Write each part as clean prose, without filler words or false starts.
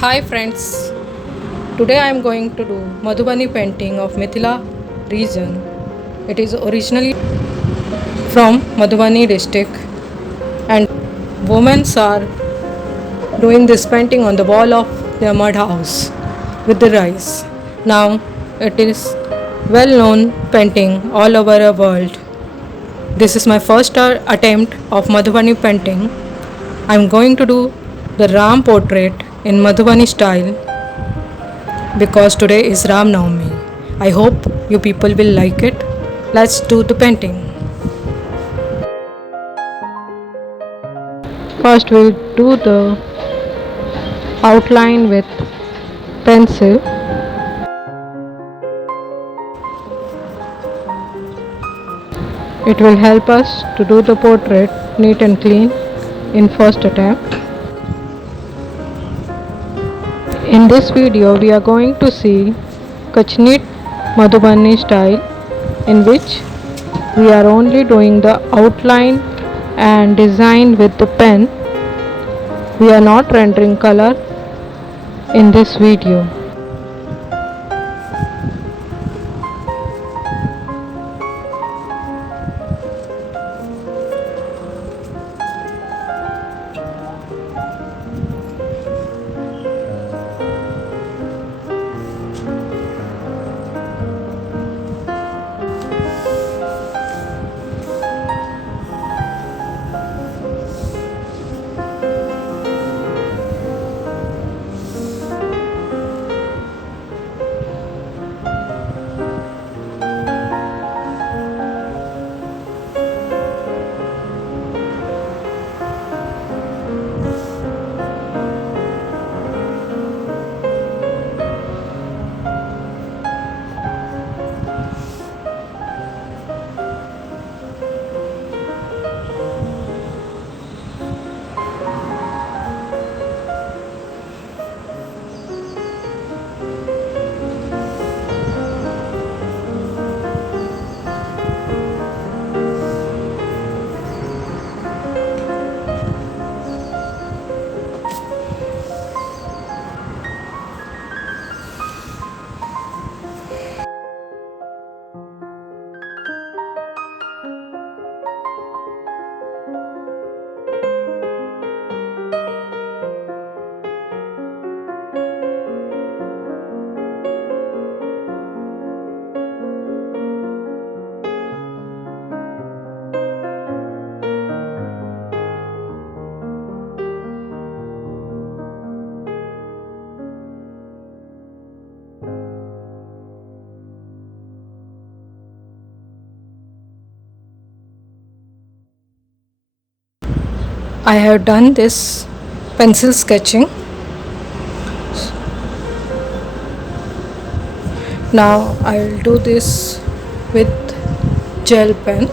Hi friends, today I am going to do Madhubani painting of Mithila region. It is originally from Madhubani district and women are doing this painting on the wall of their mud house with the rice. Now it is well known painting all over the world. This is my first attempt of Madhubani painting. I am going to do the Ram portrait in Madhubani style because today is Ram Navami. I hope you people will like it. Let's do the painting. First we'll do the outline with pencil. It will help us to do the portrait neat and clean in first attempt. In this video we are going to see Kachnit Madhubani style in which we are only doing the outline and design with the pen. We are not rendering color in this video. I have done this pencil sketching. Now I will do this with gel pen.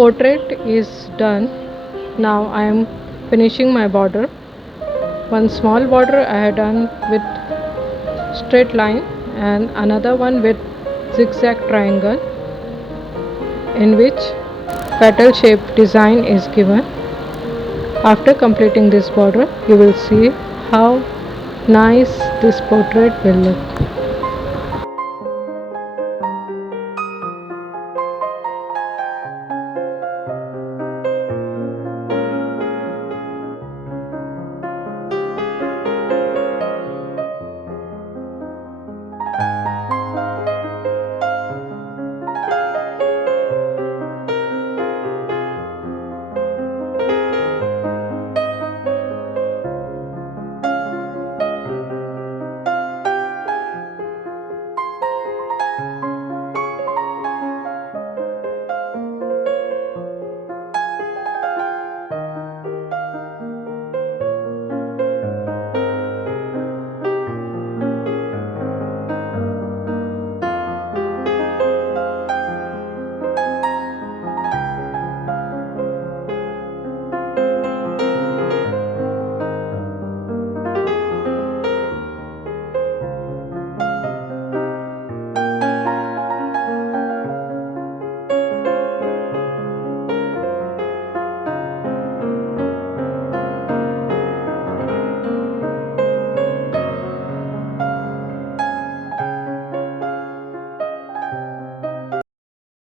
portrait is done. Now I am finishing my border. One small border I have done with straight line and another one with zigzag triangle, in which petal shaped design is given. After completing this border, you will see how nice this portrait will look.